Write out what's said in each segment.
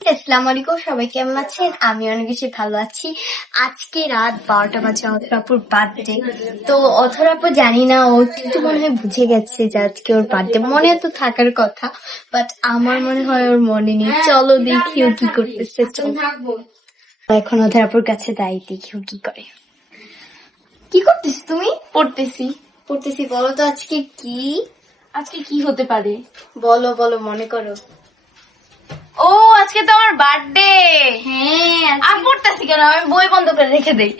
আসসালামু আলাইকুম, সবাই কেমন আছেন? আমি অনেক বেশি ভালো আছি। আজকে রাত 12টা বাজে অধরাপুর বার্থডে। তো অধরাপু জানি না, ও কিন্তু মনে হয় বুঝে গেছে যে আজকে ওর বার্থডে। মনে তো থাকার কথা, বাট আমার মনে হয় ওর মনে নেই। চলো দেখি ও কি করতেছে। চলো এখন অধরাপুর কাছে যাই, দেখি ও কি করে। কি করতেছিস তুমি? পড়তেছি। বলো তো আজকে কি হতে পারে? বলো বলো, মনে করো। ও আজকে তো আমার বার্থডে। হ্যাঁ, আর পড়তেছি কেন, আমি বই বন্ধ করে রেখে দেই।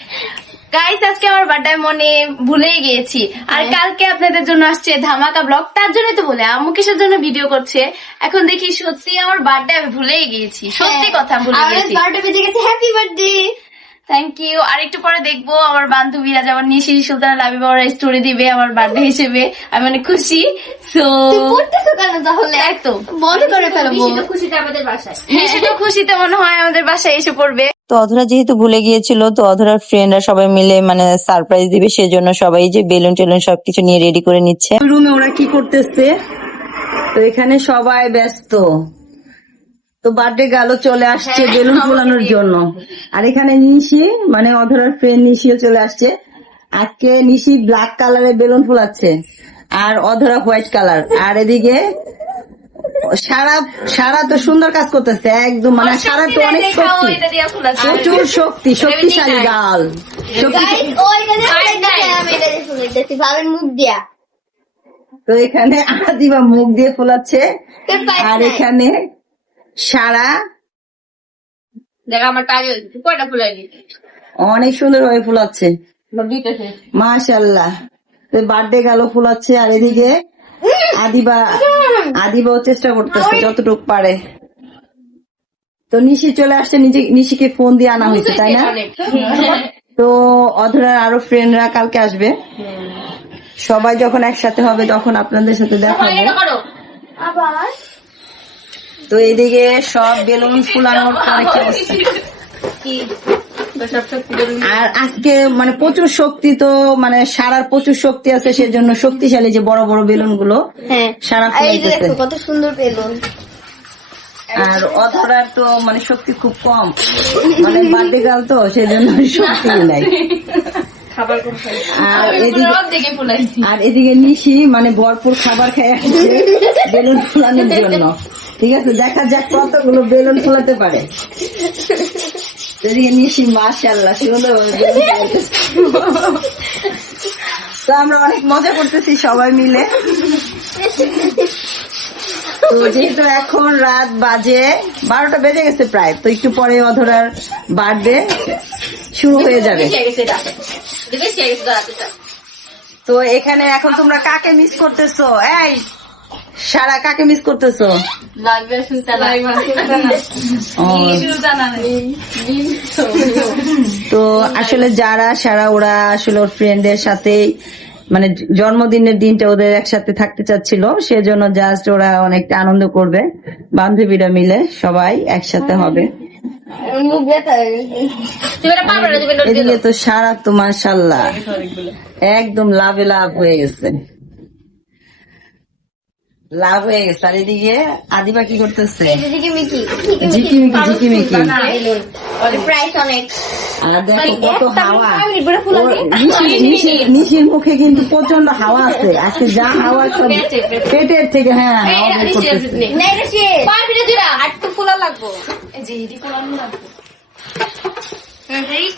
গাইস, আজকে আমার বার্থডে মনে ভুলেই গিয়েছি। আর কালকে আপনাদের জন্য আসছে ধামাকা ব্লগ, তার জন্যই তো বলে আম্মু কিসের জন্য ভিডিও করছে। এখন দেখি সত্যি আমার বার্থডে আমি ভুলেই গিয়েছি, সত্যি কথা ভুলে গেছি। বার্থডে বেজে গেছে, হ্যাপি বার্থডে। Thank you. আর একটু পরে দেখবো আমার বান্ধবীরা যেমন নিশি সুলতানা লাবিবা ওরা স্টোরি দিবে আমার বার্থডে হিসেবে। আমি অনেক খুশি। তো পড়তেছো কেন তাহলে? একদম বন্ধ করে ফেলবো। খুশিতে আমাদের বাসায়, নিশি তো খুশিতে মনে হয় আমাদের বাসায় এসে পড়বে। তো অধরা যেহেতু ভুলে গিয়েছিল, তো অধরার ফ্রেন্ডরা সবাই মিলে মানে সারপ্রাইজ দিবে, সেজন্য সবাই যে বেলুন টেলুন সবকিছু নিয়ে রেডি করে নিচ্ছে। রুমে ওরা কি করতেছে, তো এখানে সবাই ব্যস্ত। তো বার্থডে গেল, চলে আসছে বেলুন ফোলানোর জন্য। আর এখানে নিশি মানে অধরার ফ্রেন্ড নিশিও চলে আসছে। আজকে নিশি ব্ল্যাক কালারের বেলুন ফোলাচ্ছে আর অধরা হোয়াইট কালার। আর এদিকে সারা তো সুন্দর কাজ করতেছে একদম, মানে সারা তো অনেক শক্তি, প্রচুর শক্তিশালী গাল। মুখ দিয়া তো এখানে আদিবা মুখ দিয়ে ফোলাচ্ছে, আর এখানে সারা দেখ আমার টাইল কয়টা ফুলাই অনেক সুন্দর ভাবে ফোলাচ্ছে, মাশাআল্লাহ। তো বার্থডে গেল ফোলাচ্ছে, আর এদিকে আদিবাও চেষ্টা করতেছে যতটুকু পারে। তো নিশি চলে আসছে, নিশিকে ফোন দিয়ে আনা হয়েছে, তাই না? তো অধরার আরো ফ্রেন্ডরা কালকে আসবে, সবাই যখন একসাথে হবে তখন আপনাদের সাথে দেখা হবে। আবার তো এইদিকে সব বেলুন ফুলানোর পরে কি অবস্থা। আর আজকে মানে প্রচুর শক্তি, তো মানে সারার প্রচুর শক্তি আছে, সেজন্য শক্তিশালী যে বড় বড় বেলুন গুলো সারা ফুলাইতেছে। কত সুন্দর বেলুন। আর অধরার তো মানে শক্তি খুব কম, মানে বার্থডে গার্ল তো সেজন্য শক্তি নাই। আর এদিকে নিশি মানে ভরপুর খাবার খেয়ে আসছে বেলুন ফোলানোর জন্য। ঠিক আছে, দেখা যাক কতগুলো বেলুন ফোলাতে পারে। এদিকে নিশি মাশাআল্লাহ সুন্দর বেলুন ফোলাতেছে। তো আমরা অনেক মজা করতেছি সবাই মিলে। তো যেহেতু এখন রাত বাজে 12টা বেজে গেছে প্রায়, তো একটু পরে অধরার বার্থডে শুরু হয়ে যাবে। তো এখানে এখন তোমরা কাকে মিস করতেছো? এই সারা কাকে মিস করতেছো? তো আসলে যারা সারা ওরা আসলে ওর ফ্রেন্ডের সাথে মানে জন্মদিনের দিনটা ওদের একসাথে থাকতে চাচ্ছিল, সেজন্য জাস্ট ওরা অনেকটা আনন্দ করবে, বান্ধবীরা মিলে সবাই একসাথে হবে। এদিকে তো সারা তো মাশাআল্লাহ একদম লাভে লাভ হয়ে গেছে, আর এদিকে আদিবা কি করতেছে? ঝিকিমিকি। প্রাইস অনেক। আর দেখো কত হাওয়া, নিশির মুখে কিন্তু প্রচন্ড হাওয়া আছে আজকে, যা হাওয়া সব পেটের থেকে। হ্যাঁ, হাওয়া বের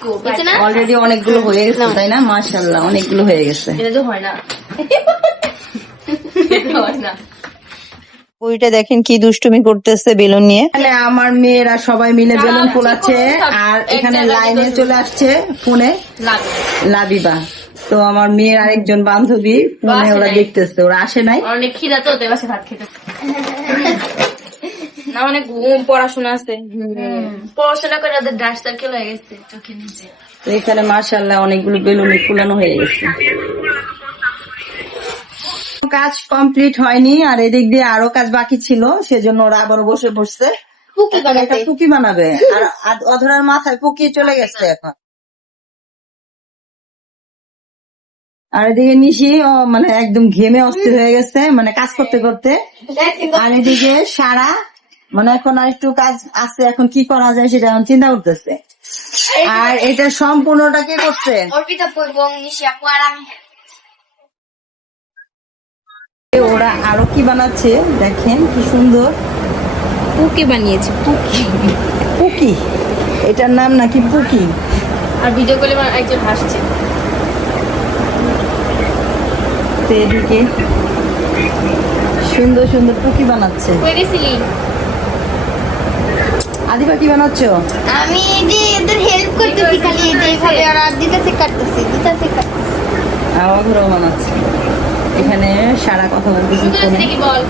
করতেছে। অলরেডি অনেকগুলো হয়ে গেছে, তাই না? মাশাআল্লাহ অনেকগুলো হয়ে গেছে। বইটা দেখেন কি দুষ্টুমি করতেছে বেলুন নিয়ে। আমার মেয়েরা সবাই মিলে বেলুন ফোলাচ্ছে, আর এখানে লাইনে চলে আসছে ফোনে লাবিবা। তো আমার মেয়ের আরেকজন বান্ধবী ফোনে ওরা দেখতেছে, ওরা আসে নাই। অনেক খিদা তো ওদের বাসায় ভাত খেতেছে না, অনেক ঘুম, পড়াশোনা আছে, পড়াশোনা করে ওদের ডার্ক সার্কেল হয়ে গেছে চোখের নিচে। তো এখানে মাশাআল্লাহ অনেকগুলো বেলুন ফুলানো হয়ে গেছে। কাজ কমপ্লিট হয়নি, আর এদিক দিয়ে আরো কাজ বাকি ছিল, সেজন্য ওরা আবার বসে পড়ছে পুকি বানাবে। আর অধরার মাথায় পুকি চলে গেছে এখন। আর এদিকে নিশি মানে একদম ঘেমে অস্থির হয়ে গেছে, মানে কাজ করতে করতে। আর এদিকে সারা মানে এখন আর একটু কাজ আছে, এখন কি করা যায় সেটা এখন চিন্তা করতেছে। আর এটা সম্পূর্ণটা কে করছে? অর্পিতা এবং নিশি আপু আর আমি। ওরা আরো কি বানাচ্ছে দেখেন, কি সুন্দর পুকি বানিয়েছে, পুকি। পুকি, এটার নাম নাকি পুকি। আর ভিডিও কলে একজন হাসছে। তো এদিকে সুন্দর সুন্দর পুকি বানাচ্ছে। কই গেছিলি? আদিবা কি বানাচ্ছ? আমি এই যে এদের হেল্প করতেছি, খালি এই যে এইভাবে ওরা দিতেছে কাটতেছে। আওয়াঘরও বানাচ্ছে। এখানে সারা কথা বলতেছি। বুঝতে পারছি নাকি বল?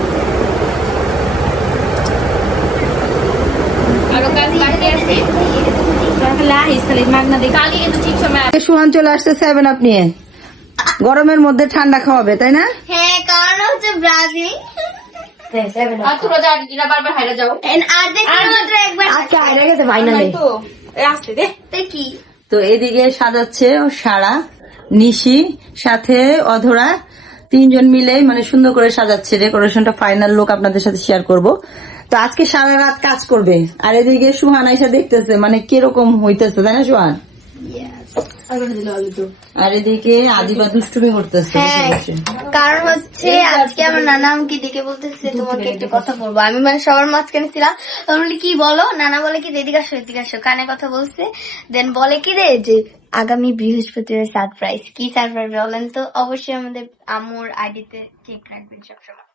আরো কাজ বাকি আছে। কালকে কিন্তু ঠিক সময় সুহান চলে আসছে 7 আপ নিয়ে, গরমের মধ্যে ঠান্ডা খাওয়াবে তাই না? হ্যাঁ, কারণ হচ্ছে ব্রাজিল। আর তোরা যা আর্জেন্টিনা বারবার হাইরা যাও। মাত্র একবার আজকে হারিয়ে গেছে ফাইনালে। তো আসতে দে। তাই কি তো এদিকে সাজাচ্ছে সারা, নিশি, সাথে অধরা, 3 জন মিলে মানে সুন্দর করে সাজাচ্ছে। ডেকোরেশনটা ফাইনাল লুক আপনাদের সাথে শেয়ার করব। তো আজকে সারা রাত কাজ করবে। আর এদিকে সুহান আইসা দেখতেছে মানে কিরকম হইতেছে, তাই না সুহান? আর এদিকে আদিবা দুষ্টুমি করতেছে হ্যাঁ, বসে বসে। কারণ হচ্ছে আজকে আমার নানা আমাকে ডেকে বলতেছে তোমাকে একটা কথা বলবো। আমি মানে সবার মাঝখানে ছিলাম, তখন বলি কি বলো, নানা বলে কি এদিকে আসো কানে কথা বলছে। দেন বলে কি রে যে আগামী বৃহস্পতিবার সারপ্রাইজ। কি সারপ্রাইজ বলেন তো? অবশ্যই আমাদের আম্মুর আইডিতে কেক রাখবেন সবসময়।